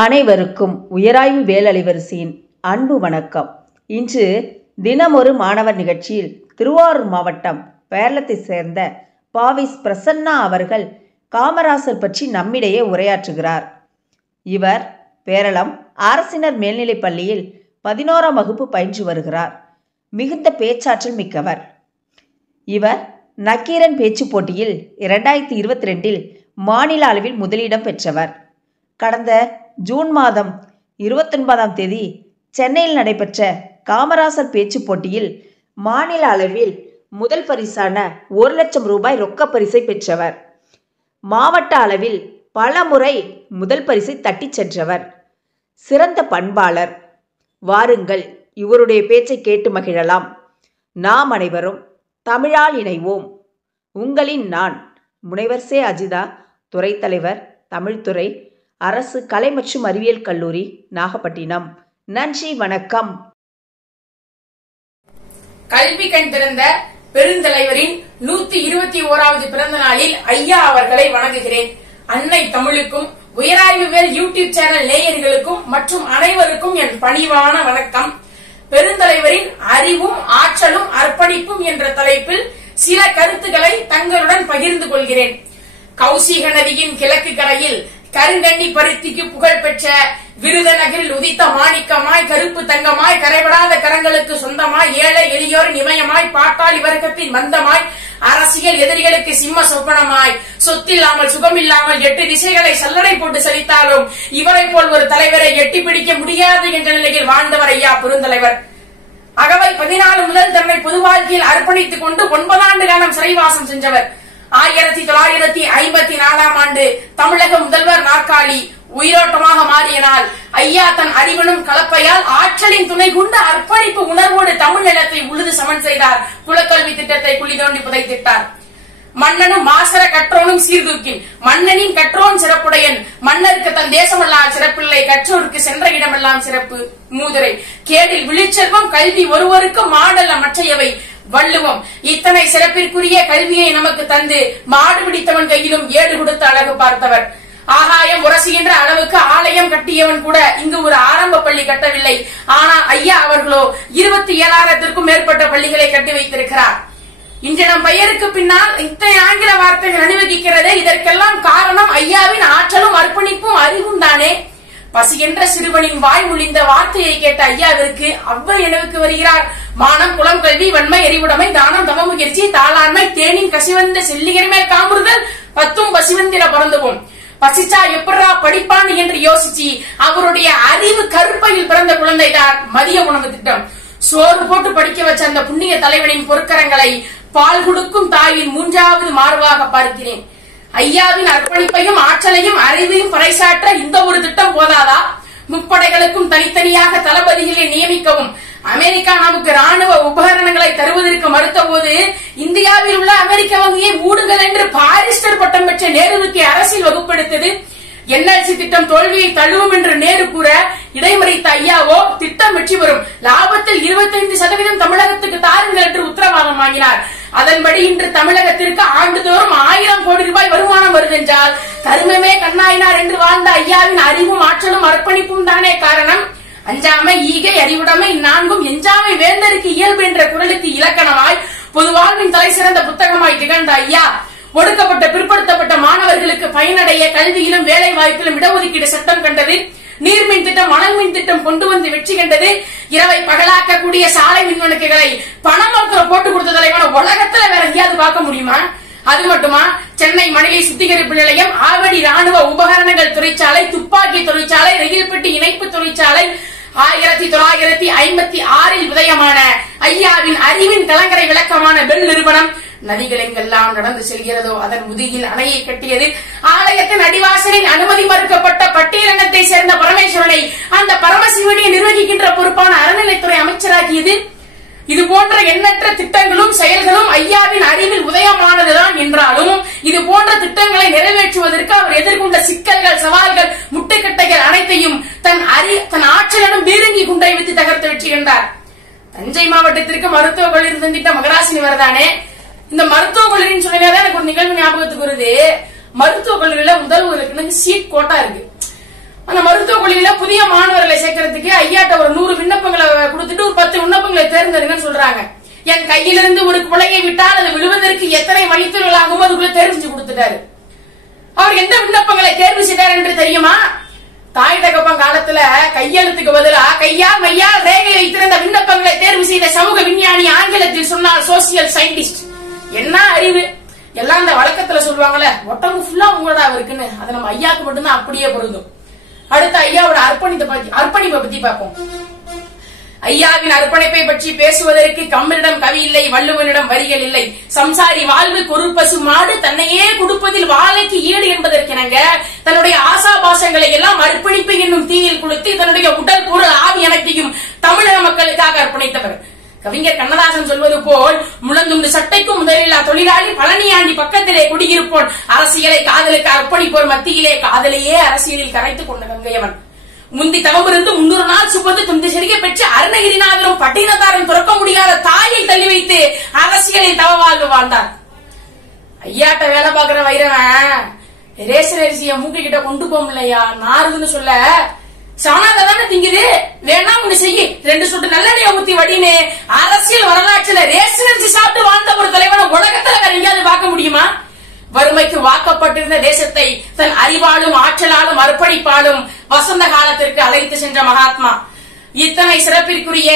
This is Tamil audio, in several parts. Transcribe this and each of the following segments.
அனைவருக்கும் உயராய்வு வேலலைவரிசையின் அன்பு வணக்கம். இன்று தினமொரு மாணவர் நிகழ்ச்சியில் திருவாரூர் மாவட்டம் பேரளத்தை சேர்ந்த பாவிஸ் பிரசன்னா அவர்கள் காமராசர் பற்றி நம்மிடையே உரையாற்றுகிறார். இவர் பேரளம் அரசினர் மேல்நிலைப் பள்ளியில் 11ஆம் வகுப்பு பயின்று வருகிறார். மிகுந்த பேச்சாற்றல் மிக்கவர். இவர் நக்கீரன் பேச்சு போட்டியில் 2022 மாநில அளவில் முதலிடம் பெற்றவர். கடந்த ஜூன் மாதம் 29ஆம் தேதி சென்னையில் நடைபெற்ற காமராசர் பேச்சு போட்டியில் மாநில அளவில் முதல் பரிசான 1 லட்சம் ரூபாய் ரொக்க பரிசை பெற்றவர். மாவட்ட அளவில் பல முறை முதல் பரிசை தட்டிச் சென்றவர். சிறந்த பண்பாளர். வாருங்கள், இவருடைய பேச்சை கேட்டு மகிழலாம். நாம் அனைவரும் தமிழால் இணைவோம். உங்களின் நான் முனைவர் சே. அஜிதா, துறை தலைவர், தமிழ்துறை, அரசு கலை மற்றும் அறிவியல் கல்லூரி, நாகப்பட்டினம். நன்றி, வணக்கம். கல்வி கண் திறந்த பெருந்தலைவரின் 121வது பிறந்த நாளில் ஐயா அவர்களை வணங்குகிறேன். அன்னை தமிழுக்கும் உயராய்வுவேல் யூடியூப் சேனல் நேயர்களுக்கும் மற்றும் அனைவருக்கும் என் பணிவான வணக்கம். பெருந்தலைவரின் அறிவும் ஆற்றலும் அர்ப்பணிப்பும் என்ற தலைப்பில் சில கருத்துக்களை தங்களுடன் பகிர்ந்து கொள்கிறேன். கௌசிக நதியின் கிழக்கு கரையில் கருங்கண்ணி பருத்திக்கு புகழ் பெற்ற விருதுநகரில் உதித்த மாணிக்கமாய் கருப்பு தங்கமாய் கரைபடாத கரங்களுக்கு சொந்தமாய் ஏழை எளியோர் இமயமாய் பாட்டாளி வர்க்கத்தின் மந்தமாய் அரசியல் எதிரிகளுக்கு சிம்ம சொப்பனமாய் சொத்தில்லாமல் சுகமில்லாமல் 8 திசைகளை சல்லடை போட்டு செலுத்தாலும் இவரை போல் ஒரு தலைவரை எட்டி பிடிக்க முடியாது என்ற நிலையில் வாழ்ந்தவர் ஐயா பெருந்தலைவர். அகவை 14 முதல் தன்னை பொது வாழ்க்கையில் அர்ப்பணித்துக் கொண்டு 9 ஆண்டு காலம் சிறைவாசம் சென்றவர். 1954ஆம் ஆண்டு தமிழக முதல்வர் நாற்காலி உயிரோட்டமாக மாறிய நாள் ஐயா தன் அறிவனும் கலப்பையால் ஆற்றலின் துணை கொண்டு அர்ப்பணிப்பு உணர்வோடு தமிழ் நிலத்தை உழுது சமன் செய்தார். குலக்கல்வி திட்டத்தை குழி தோண்டி புதைத்திட்டார். மன்னனும் மாசர கற்றோனும் சீர்தூக்கின் மன்னனின் கற்றோன் சிறப்புடையன் மன்னருக்கு தன் தேசமெல்லாம் சிறப்பில்லை கற்றோருக்கு சென்ற இடமெல்லாம் சிறப்பு. மூதுரை கேடில் விழிச்செல்வம் கல்வி ஒருவருக்கு மாடல்ல மற்றையவை வள்ளுவம் இத்தனை சிறப்பிற்குரிய கல்வியை நமக்கு தந்து மாடு பிடித்தவன் கையிலும் ஏடு கொடுத்து அழகு பார்த்தவர். ஆகாயம் உரசுகின்ற அளவுக்கு ஆலயம் கட்டியவன் கூட இங்கு ஒரு ஆரம்ப பள்ளி கட்டவில்லை. ஆனால் ஐயா அவர்களோ 27,000த்திற்கும் மேற்பட்ட பள்ளிகளை கட்டி வைத்திருக்கிறார். இன்று நம் பெயருக்கு பின்னால் இத்தனை ஆங்கில வார்த்தைகள் அணிவகிக்கிறதே, இதற்கெல்லாம் காரணம் ஐயாவின் ஆற்றலும் அர்ப்பணிப்பும் அறிவும் தானே. பசி என்ற சிறுவனின் வாய் முழிந்த வார்த்தையை கேட்ட ஐயாவிற்கு அவ்வை நினைவுக்கு வருகிறார். மானம், குலம், கல்வி, வன்மை, எரிவுடைமை, தானம், தம முயற்சி, தாளாண்மை, தேனின் கசிவந்த செல்லிகரமே காமுறுதல் 10ம் பசிவந்திர பிறந்துவோம். பசிச்சா எப்படா படிப்பான் என்று யோசிச்சு அவருடைய அறிவு கருப்பையில் பிறந்த குழந்தைதான் மதிய உணவு திட்டம். சோறு போட்டு படிக்க வச்ச அந்த புண்ணிய தலைவனின் பொற்கரங்களை பால் கொடுக்கும் தாயின் 3வது மார்பாக பார்க்கிறேன். ஐயாவின் அர்ப்பணிப்பையும் ஆற்றலையும் அறிவையும் பறைசாற்ற இந்த ஒரு திட்டம் போதாதா? முப்படைகளுக்கும் தனித்தனியாக தளபதிகளை நியமிக்கவும் அமெரிக்கா நமக்கு ராணுவ உபகரணங்களை தருவதற்கு மறுத்த போது இந்தியாவில் உள்ள அமெரிக்க வங்கியை மூடுங்கள் என்று பாரிஸ்டர் பட்டம் பெற்ற நேருவுக்கு அரசியல் வகுப்பெடுத்தது. என்எல்சி திட்டம் தோல்வியை தழுவும் என்று நேரு கூற இடைமறித்த ஐயாவோ திட்டம் வெற்றி பெறும், லாபத்தில் 25% தமிழகத்துக்கு தாருங்கள் என்று உத்தரவாதம் வாங்கினார். அதன்படி இன்று தமிழகத்திற்கு ஆண்டுதோறும் 1000 கோடி ரூபாய் வருமானம் வருவென்றால் கருமமே கண்ணாயினார் என்று வாழ்ந்த ஐயாவின் அறிவும் ஆற்றலும் அர்ப்பணிப்பும் தானே காரணம். அஞ்சாமை, ஈகை, அறிவுடைமை இந்நான்கும் எஞ்சாமை வேந்தருக்கு இயல்பு என்ற குரலுக்கு இலக்கணமாய் பொதுவாழ்வின் தலை சிறந்த புத்தகமாய் திகழ்ந்த ஐயா ஒடுக்கப்பட்ட பிற்படுத்தப்பட்ட மாணவர்களுக்கு பயனடைய கல்வியிலும் வேலை வாய்ப்பிலும் இடஒதுக்கீடு சட்டம் கண்டது. நீர்மின் திட்டம், மணல் மின் திட்டம் கொண்டு வந்து வெற்றி கண்டது. இரவை பகலாக்கக்கூடிய சாலை மின்வெட்டுகளை பணம் போட்டு கொடுத்த தலைவன உலகத்துல வேற எங்கேயாவது பார்க்க முடியுமா? அது மட்டுமா, சென்னை மணலி சுத்திகரிப்பு நிலையம், ஆவடி ராணுவ உபகரணங்கள் தொழிற்சாலை, துப்பாக்கி தொழிற்சாலை, ரயில்பெட்டி இணைப்பு தொழிற்சாலை 1956இல் உதயமான ஐயாவின் அறிவின் கலங்கரை விளக்கமான பெல் நிறுவனம் நதிகள் எங்கெல்லாம் நடந்து செல்கிறதோ அதன் முதுகில் அணையை கட்டியது. ஆலயத்தின் அடிவாசலில் அனுமதி மறுக்கப்பட்ட பட்டியலினத்தை சேர்ந்த பரமேஸ்வரனை அந்த பரமசிவனியை நிர்வகிக்கின்ற பொறுப்பான அறநிலைத்துறை அமைச்சராகியது. இது போன்ற எண்ணற்ற திட்டங்களும் செயல்களும் ஐயாவின் அறிவில் உதயமானதுதான் என்றாலும் இது போன்ற திட்டங்களை நிறைவேற்றுவதற்கு அவர் எதிர்கொண்ட சிக்கல்கள், சவால்கள், முட்டுக்கட்டைகள் அனைத்தையும் தன் ஆற்றலும் பீரங்கி குண்டை வைத்து தகர்த்து வெற்றி கண்டார். தஞ்சை மாவட்டத்திற்கு மருத்துவக் கல்லூரி தந்திட்ட மகராசினி வரதானே. இந்த மருத்துவக் கல்லூரின்னு சொன்னதான் எனக்கு ஒரு நிகழ்வு ஞாபகத்துக்கு வருது. மருத்துவக் கல்லூரியில முதல்வர்களுக்கு சீட் கோட்டா இருக்கு. அந்த மருத்துவக் கல்லூரியில புதிய மாணவர்களை சேர்க்கறதுக்கு ஐயாட்ட ஒரு 100 விண்ணப்பங்களை கொடுத்துட்டு ஒரு 10 விண்ணப்பங்களை தேர்ந்தெடுங்கன்னு சொல்றாங்க. என் கையிலிருந்து ஒரு குலையை விட்டால் அது விழுவதற்கு எத்தனை மணித்துறைகளாகவும் அதுக்குள்ள தேர்வு செஞ்சு கொடுத்துட்டாரு. அவர் எந்த விண்ணப்பங்களை தேர்வு செய்தார் என்று தெரியுமா? தாய் தகப்பன் காலத்துல கையெழுத்துக்கு பதிலா கையால் மையால் ரேகை வைத்திருந்த விண்ணப்பங்களை தேர்வு செய்த சமூக விஞ்ஞானி, ஆங்கிலத்தில் சொன்னால் சோசியல் சயின்டிஸ்ட். என்ன அறிவு! எல்லாம் இந்த வழக்கத்துல சொல்லுவாங்கல்ல, ஒட்டம்பு ஃபுல்லா உங்களோட இருக்குன்னு, அதை நம்ம ஐயாவுக்கு மட்டும்தான் அப்படியே பொருந்தும். அடுத்த ஐயாவோட அர்ப்பணிப்பை பத்தி பார்ப்போம். ஐயாவின் அர்ப்பணிப்பை பற்றி பேசுவதற்கு கம்பனிடம் கவி இல்லை, வள்ளுவனிடம் வரிகள் இல்லை. சம்சாரி வாழ்வுக்கு ஒரு பசு மாடு தன்னையே கொடுப்பதில் வாழைக்கு ஈடு என்பதற்கெனங்க தன்னுடைய ஆசாபாசங்களை எல்லாம் அர்ப்பணிப்பு என்னும் தீயில் குளித்து தன்னுடைய உடல் பொருள் ஆவி அனைத்தையும் தமிழக மக்களுக்காக அர்ப்பணித்தவர். கவிஞர் கண்ணதாசன் சொல்வது போல், முழந்துண்டு சட்டைக்கும் முதலில்லா தொழிலாளி பழனியாண்டி பக்கத்திலே குடியிருப்போன், அரசியலை காதலுக்கு அர்ப்பணிப்போர் மத்தியிலே காதலையே அரசியலில் கரைத்துக் கொண்ட கங்கையவன். முந்தி தவமிருந்து 300 நாள் சுமந்து துண்டு செருக பெற்று அருணகிரிநாதரும் பட்டினத்தாரும் துறக்க முடியாத தாயை தள்ளி வைத்து அரசியலில் தவ வாழ்வு வாழ்ந்தார். ஐயாட்ட வேலை பாக்குற வைரவன் ரேஷன் அரிசிய மூக்கை கிட்ட கொண்டு போக முடியலையா, நாருதுன்னு சொல்ல சவனாதானே திங்குது, வேணா ஒண்ணு செய்யி 2 சொட்டு நல்லெண்ணெய ஊத்தி வடினே. அரசியல் வரலாற்றுல ரேஷன் அரிசி சாப்பிட்டு வாழ்ந்த ஒரு தலைவனை உலகத்துல வேற எங்கேயாவது பார்க்க முடியுமா? வறுமைக்கு வாக்கப்பட்டிருந்த தேசத்தை தன் அறிவாலும் ஆற்றலாலும் அர்ப்பணிப்பாலும் வசந்த காலத்திற்கு அழைத்து சென்ற மகாத்மா. இத்தனை சிறப்பிற்குரிய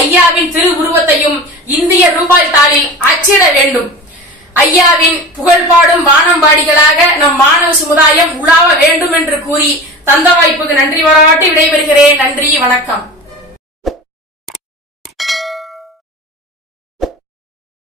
ஐயாவின் திருவுருவத்தையும் இந்திய ரூபாய் தாளில் அச்சிட வேண்டும். ஐயாவின் புகழ்பாடும் வானம்பாடிகளாக நம் மாணவ சமுதாயம் உலாவ வேண்டும் என்று கூறி தந்த வாய்ப்புக்கு நன்றி பாராட்டி விடைபெறுகிறேன். நன்றி, வணக்கம்.